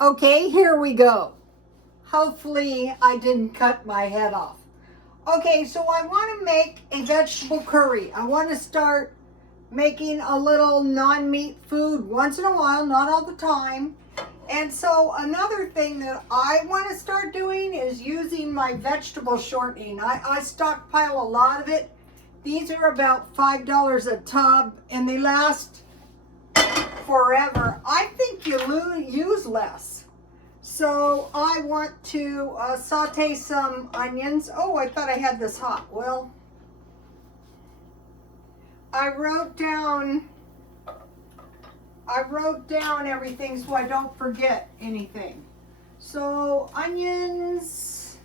Okay, here we go. Hopefully I didn't cut my head off. Okay, so I want to make a vegetable curry. I want to start making a little non-meat food once in a while, not all the time. And so another thing that I want to start doing is using my vegetable shortening. I stockpile a lot of it. These are about $5 a tub and they last forever. I think you use less. So I want to saute some onions. Oh, I thought I had this hot. Well, I wrote down everything so I don't forget anything. So onions,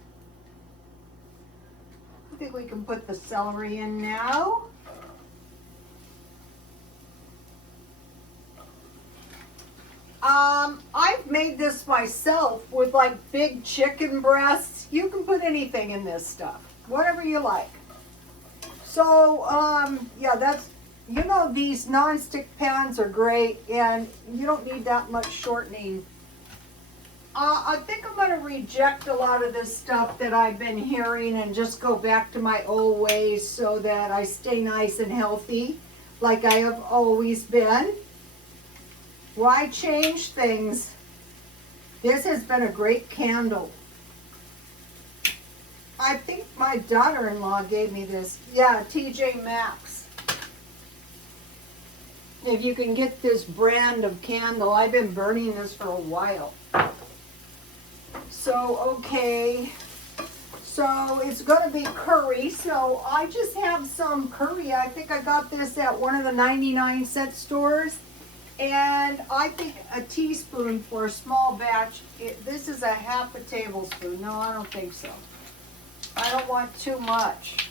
I think we can put the celery in now. I've made this myself with like big chicken breasts. You can put anything in this stuff, whatever you like. So, yeah, that's, you know, these non-stick pans are great and you don't need that much shortening. I think I'm going to reject a lot of this stuff that I've been hearing and just go back to my old ways so that I stay nice and healthy like I have always been. Why change things? This has been a great candle. I think my daughter-in-law gave me this. Yeah, TJ Maxx. If you can get this brand of candle, I've been burning this for a while. So, okay. So, it's going to be curry. So, I just have some curry. I think I got this at one of the 99-cent stores. And I think a teaspoon for a small batch. This is a half a tablespoon. No, I don't think so. I don't want too much.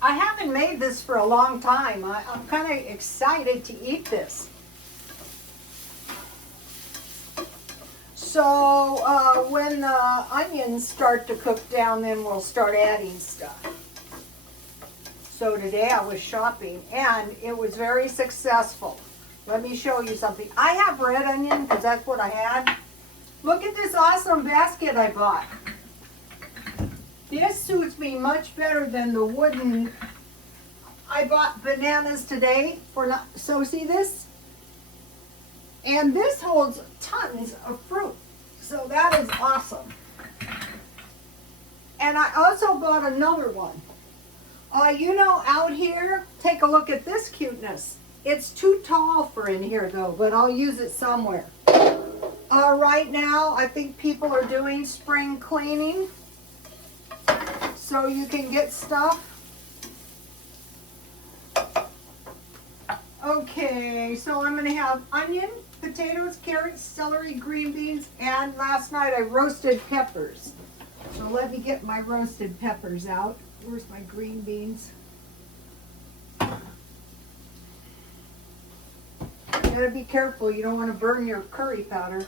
I haven't made this for a long time. I'm kind of excited to eat this. So when the onions start to cook down, then we'll start adding stuff. So today I was shopping and it was very successful. Let me show you something. I have red onion because that's what I had. Look at this awesome basket I bought. This suits me much better than the wooden. I bought bananas today for, so see this? And this holds tons of fruit. So that is awesome. And I also bought another one. You know, out here, take a look at this cuteness. It's too tall for in here though, but I'll use it somewhere. Right now, I think people are doing spring cleaning. So you can get stuff. Okay, so I'm going to have onion, potatoes, carrots, celery, green beans, and last night I roasted peppers. So let me get my roasted peppers out. Where's my green beans? You gotta be careful, you don't want to burn your curry powder.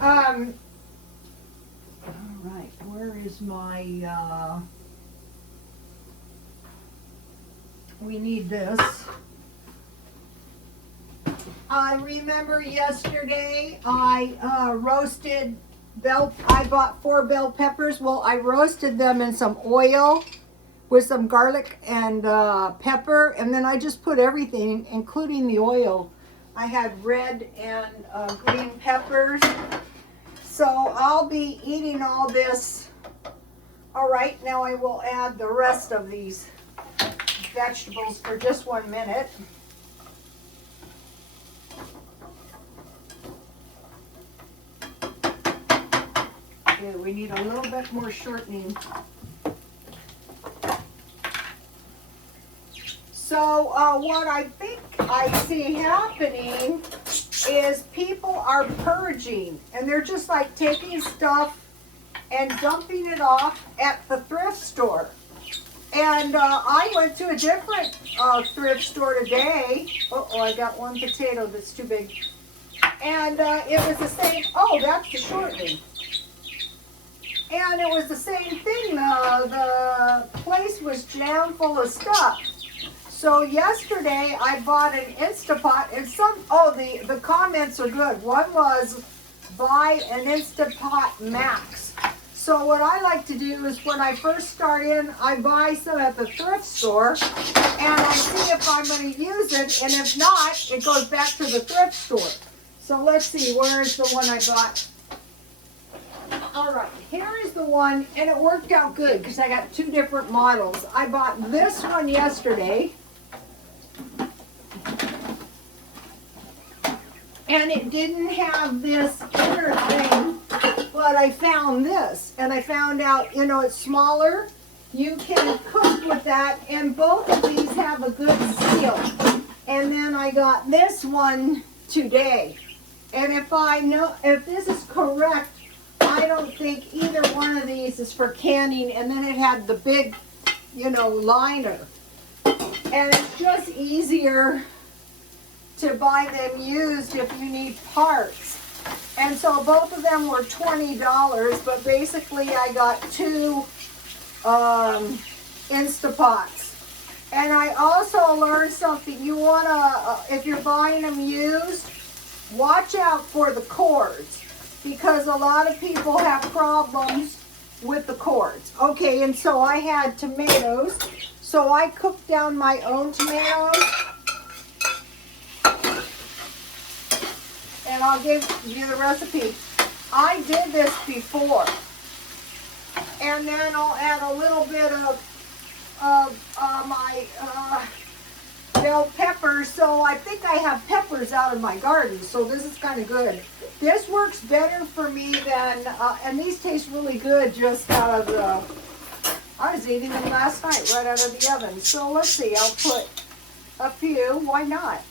All right, where is my, we need this. I remember yesterday I roasted I bought 4 bell peppers. Well, I roasted them in some oil with some garlic and pepper, and then I just put everything, including the oil. I had red and green peppers. So I'll be eating all this. All right, now I will add the rest of these vegetables for just 1 minute. Okay, we need a little bit more shortening. So what I think I see happening is people are purging and they're just like taking stuff and dumping it off at the thrift store. And I went to a different thrift store today. Uh-oh, I got one potato that's too big. And it was the same, oh, that's the shortening. And it was the same thing, the place was jam full of stuff. So yesterday I bought an Instapot, and the comments are good. One was, buy an Instapot Max. So what I like to do is when I first start in, I buy some at the thrift store, and I see if I'm going to use it, and if not, it goes back to the thrift store. So let's see, where is the one I bought? All right, here is the one, and it worked out good because I got two different models. I bought this one yesterday, and it didn't have this inner thing, but I found this, and I found out, you know, it's smaller. You can cook with that, and both of these have a good seal. And then I got this one today, and if this is correct, I don't think either one of these is for canning, and then it had the big, you know, liner. And it's just easier to buy them used if you need parts. And so both of them were $20, but basically I got two Instapots. And I also learned something. You want to, if you're buying them used, watch out for the cords, because a lot of people have problems with the cords. Okay, and so I had tomatoes, so I cooked down my own tomatoes. And I'll give you the recipe. I did this before. And then I'll add a little bit of my bell peppers. So I think I have peppers out of my garden. So this is kind of good. This works better for me than, and these taste really good just out of the, I was eating them last night right out of the oven. So let's see, I'll put a few, why not?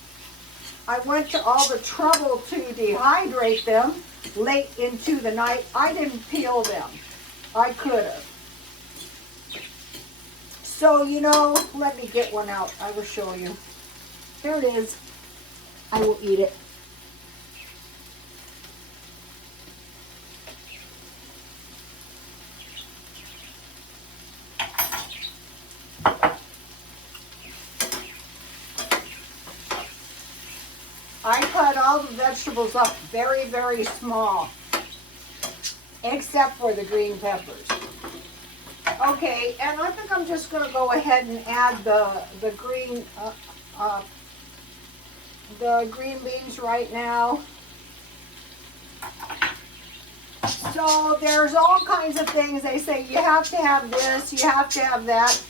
I went to all the trouble to dehydrate them late into the night. I didn't peel them. I could have. So, you know, let me get one out. I will show you. There it is. I will eat it. I cut all the vegetables up very, very small, except for the green peppers. Okay, and I think I'm just going to go ahead and add the green beans right now. So there's all kinds of things. They say you have to have this, you have to have that.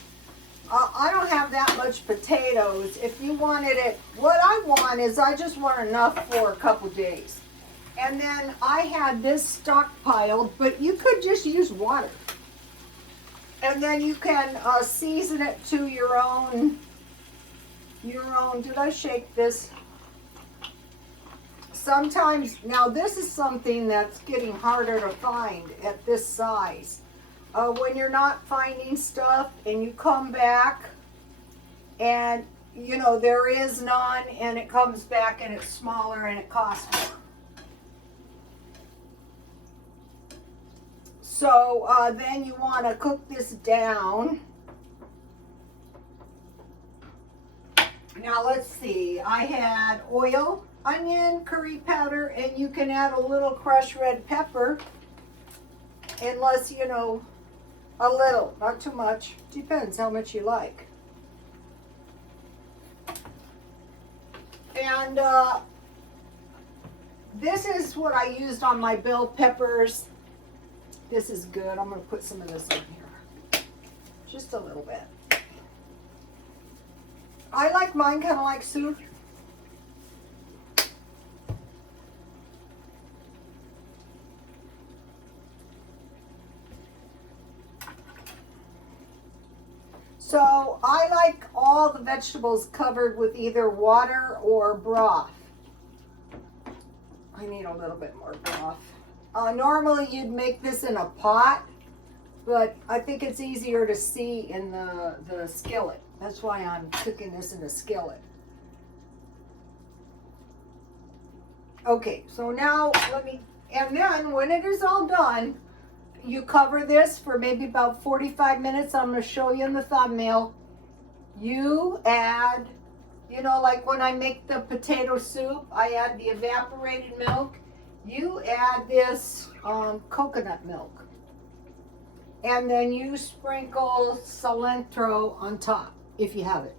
I don't have that much potatoes. If you wanted it, what I want is I just want enough for a couple days. And then I had this stockpiled, but you could just use water. And then you can season it to your own, did I shake this? Sometimes, now this is something that's getting harder to find at this size. When you're not finding stuff and you come back and, you know, there is none, and it comes back and it's smaller and it costs more. So then you want to cook this down. Now let's see, I had oil, onion, curry powder, and you can add a little crushed red pepper, unless, you know, a little, not too much. Depends how much you like. And this is what I used on my bell peppers. This is good. I'm going to put some of this in here. Just a little bit. I like mine kind of like soup. So I like all the vegetables covered with either water or broth. I need a little bit more broth. Normally you'd make this in a pot, but I think it's easier to see in the skillet. That's why I'm cooking this in the skillet. Okay, so now and then when it is all done, you cover this for maybe about 45 minutes. I'm going to show you in the thumbnail. You add, like when I make the potato soup, I add the evaporated milk. You add this coconut milk. And then you sprinkle cilantro on top, if you have it.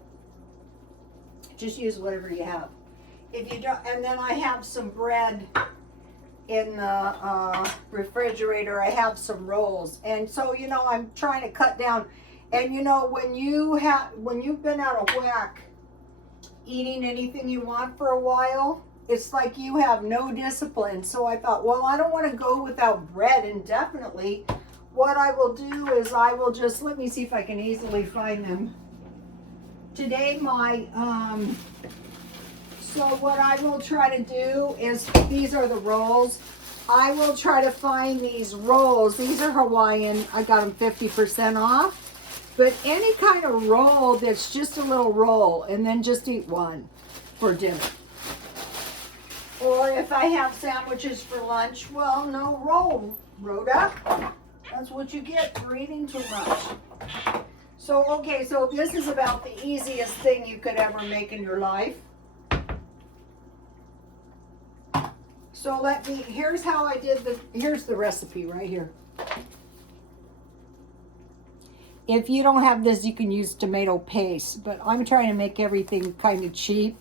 Just use whatever you have. If you don't, and then I have some bread in the refrigerator. I have some rolls, and so I'm trying to cut down. And when you've been out of whack eating anything you want for a while, it's like you have no discipline. So I thought, well, I don't want to go without bread indefinitely. What I will do is I will just, let me see if I can easily find them. Today so what I will try to do is, these are the rolls. I will try to find these rolls. These are Hawaiian. I got them 50% off. But any kind of roll that's just a little roll, and then just eat one for dinner. Or if I have sandwiches for lunch, well, no roll, Rhoda. That's what you get for eating too much. So, okay, so this is about the easiest thing you could ever make in your life. So here's how I did here's the recipe right here. If you don't have this, you can use tomato paste, but I'm trying to make everything kind of cheap.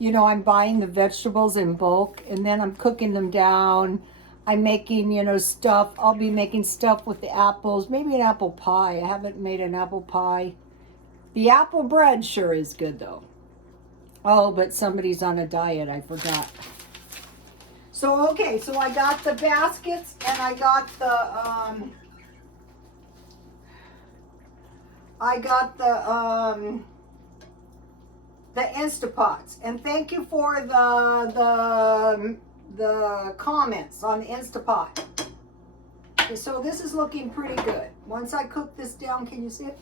I'm buying the vegetables in bulk, and then I'm cooking them down. I'm making, stuff. I'll be making stuff with the apples, maybe an apple pie. I haven't made an apple pie. The apple bread sure is good, though. Oh, but somebody's on a diet. I forgot. So, okay, so I got the baskets, and I got the Instapots. And thank you for the comments on the Instapot. Okay, so this is looking pretty good. Once I cook this down, can you see it?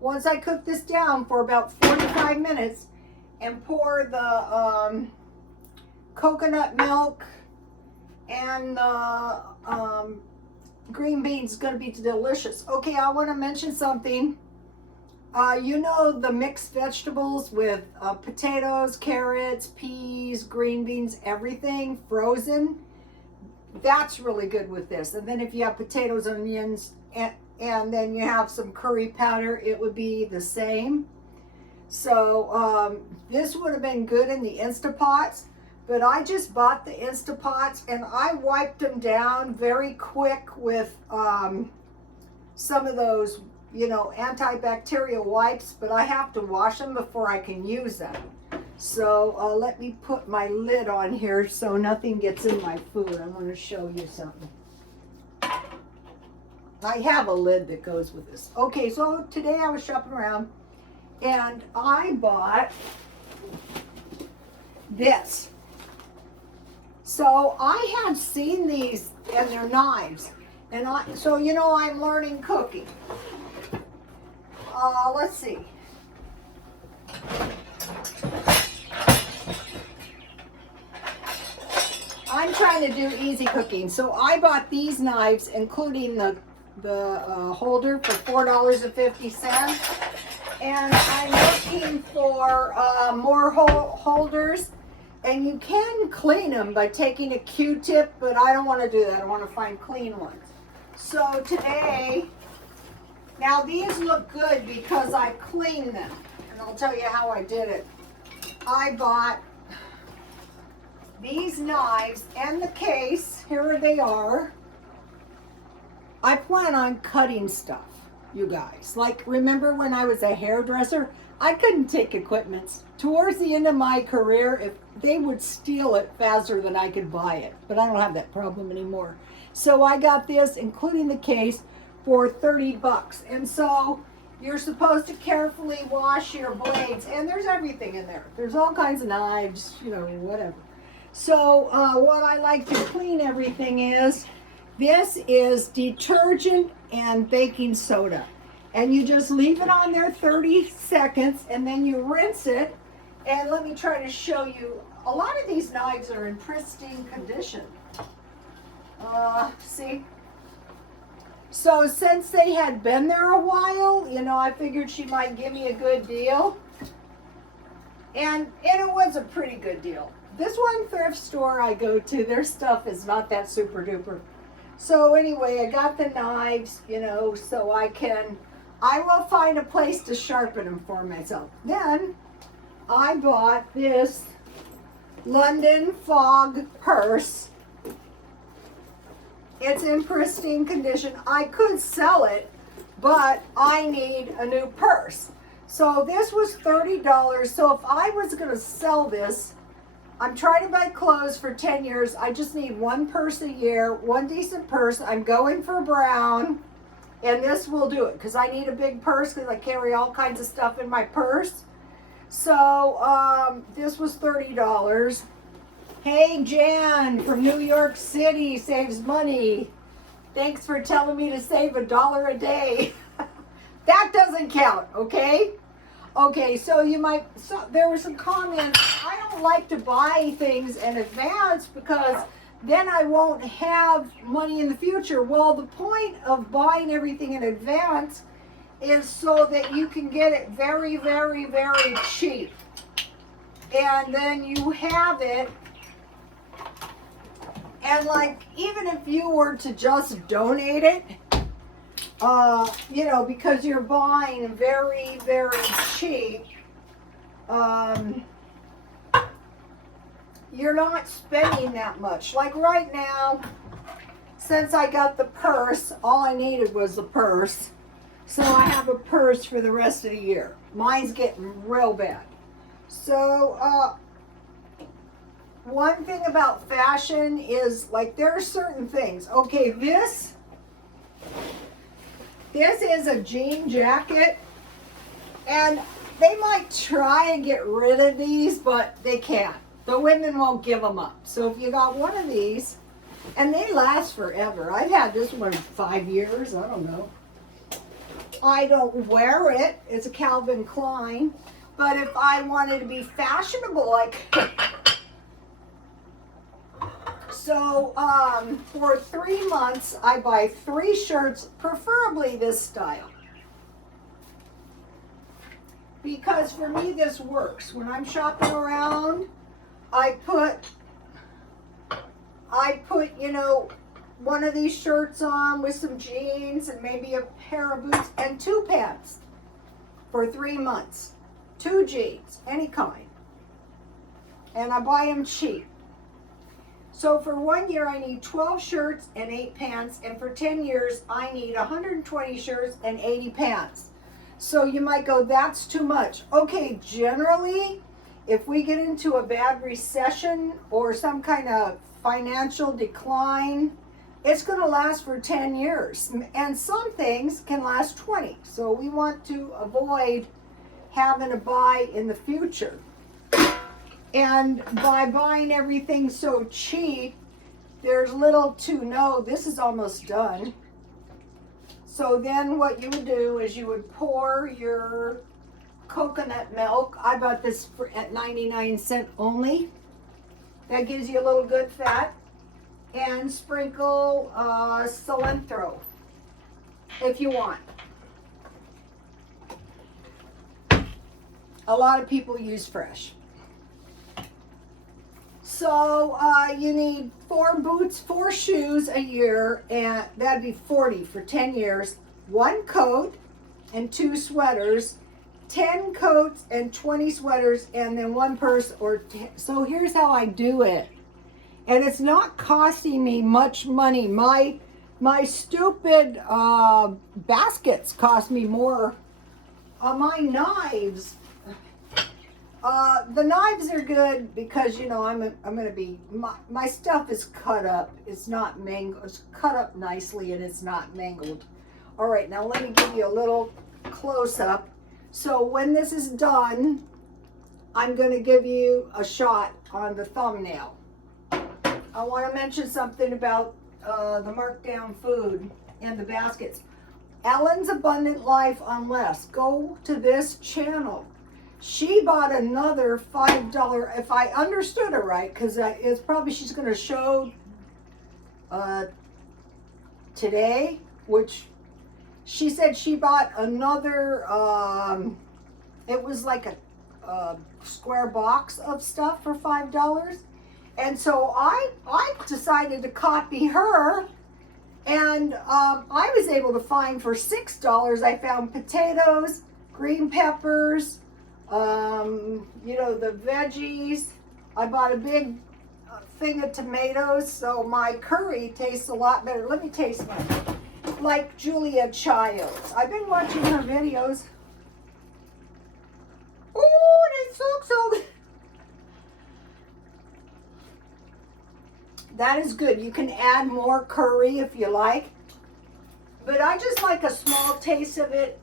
Once I cook this down for about 45 minutes and pour the coconut milk and the green beans, is going to be delicious. Okay, I want to mention something. The mixed vegetables with potatoes, carrots, peas, green beans, everything frozen. That's really good with this. And then if you have potatoes, onions, and then you have some curry powder, it would be the same. So this would have been good in the Instapots, but I just bought the Instapots and I wiped them down very quick with some of those antibacterial wipes, but I have to wash them before I can use them. So let me put my lid on here so nothing gets in my food. I want to show you something. I have a lid that goes with this. Okay, so today I was shopping around and I bought this. So I had seen these and they're knives. And I'm learning cooking. Let's see. I'm trying to do easy cooking. So I bought these knives, including the holder, for $4.50. And I'm looking for more holders. And you can clean them by taking a Q-tip, but I don't want to do that. I want to find clean ones. So today, now these look good because I cleaned them. And I'll tell you how I did it. I bought these knives and the case. Here they are. I plan on cutting stuff, you guys. Like, remember when I was a hairdresser? I couldn't take equipment. Towards the end of my career, if they would steal it faster than I could buy it. But I don't have that problem anymore. So I got this, including the case, for $30. And so you're supposed to carefully wash your blades. And there's everything in there. There's all kinds of knives, whatever. So what I like to clean everything is, this is detergent and baking soda. And you just leave it on there 30 seconds and then you rinse it. And let me try to show you. A lot of these knives are in pristine condition. See? So since they had been there a while, you know, I figured she might give me a good deal. And it was a pretty good deal. This one thrift store I go to, their stuff is not that super duper. So anyway, I got the knives, you know, so I will find a place to sharpen them for myself. Then I bought this London Fog purse. It's in pristine condition. I could sell it, but I need a new purse. So this was $30. So if I was going to sell this, I'm trying to buy clothes for 10 years. I just need one purse a year, one decent purse. I'm going for brown, and this will do it because I need a big purse because I carry all kinds of stuff in my purse. So this was $30. Hey, Jan from New York City saves money. Thanks for telling me to save $1 a day. That doesn't count, okay? Okay, so there were some comments. I don't like to buy things in advance because then I won't have money in the future. Well, the point of buying everything in advance is so that you can get it very, very, very cheap. And then you have it. And like, even if you were to just donate it, you know, because you're buying very, very cheap, you're not spending that much. Like right now, since I got the purse, all I needed was the purse. So I have a purse for the rest of the year. Mine's getting real bad. So, one thing about fashion is, like, there are certain things. Okay, this is a jean jacket, and they might try and get rid of these, but they can't. The women won't give them up. So if you got one of these, and they last forever. I've had this one 5 years, I don't know. I don't wear it. It's a Calvin Klein. But if I wanted to be fashionable, I could. So for 3 months, I buy 3 shirts, preferably this style. Because for me, this works. When I'm shopping around, I put, you know, one of these shirts on with some jeans and maybe a pair of boots and 2 pants for 3 months. 2 jeans, any kind. And I buy them cheap. So for 1 year, I need 12 shirts and 8 pants. And for 10 years, I need 120 shirts and 80 pants. So you might go, that's too much. Okay, generally, if we get into a bad recession or some kind of financial decline, it's going to last for 10 years. And some things can last 20. So we want to avoid having to buy in the future. And by buying everything so cheap, there's little to no, this is almost done. So then what you would do is you would pour your coconut milk. I bought this at 99 cents only. That gives you a little good fat. And sprinkle cilantro if you want. A lot of people use fresh. So you need 4 boots, 4 shoes a year, and that'd be 40 for 10 years. 1 coat and 2 sweaters, 10 coats and 20 sweaters, and then 1 purse or 10. So here's how I do it. And it's not costing me much money. My stupid baskets cost me more. My knives. The knives are good because, you know, I'm going to be, my stuff is cut up. It's not mangled. It's cut up nicely and it's not mangled. All right, now let me give you a little close up. So when this is done, I'm going to give you a shot on the thumbnail. I want to mention something about the markdown food and the baskets. Ellen's Abundant Life on Less. Go to this channel. she bought another $5, if I understood her right, because it's probably she's going to show today, which she said she bought another, it was like a square box of stuff for $5. And so I decided to copy her, and I was able to find for $6, I found potatoes, green peppers, you know, the veggies. I bought a big thing of tomatoes, so my curry tastes a lot better. Let me taste mine. Like Julia Childs. I've been watching her videos. Oh, they so good. That is good. You can add more curry if you like. But I just like a small taste of it.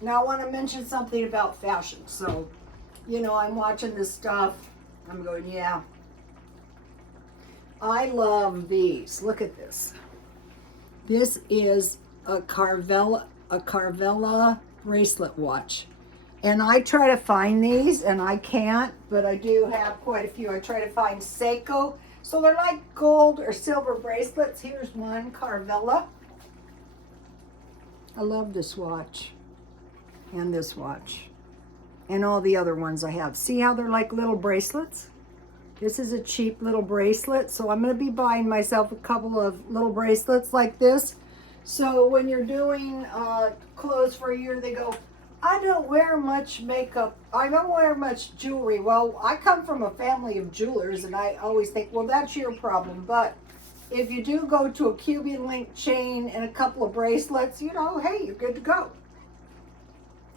Now I want to mention something about fashion. So, you know, I'm watching this stuff. I'm going, yeah. I love these. Look at this. This is a Carvela bracelet watch. And I try to find these, and I can't, but I do have quite a few. I try to find Seiko. So they're like gold or silver bracelets. Here's one, Carvela. I love this watch. And this watch. And all the other ones I have. See how they're like little bracelets? This is a cheap little bracelet. So I'm going to be buying myself a couple of little bracelets like this. So when you're doing clothes for a year, they go, I don't wear much makeup. I don't wear much jewelry. Well, I come from a family of jewelers, and I always think, well, that's your problem. But if you do go to a Cuban link chain and a couple of bracelets, you know, hey, you're good to go.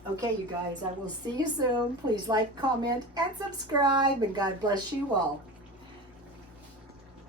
Okay, you guys, I will see you soon. Please like, comment, and subscribe, and God bless you all.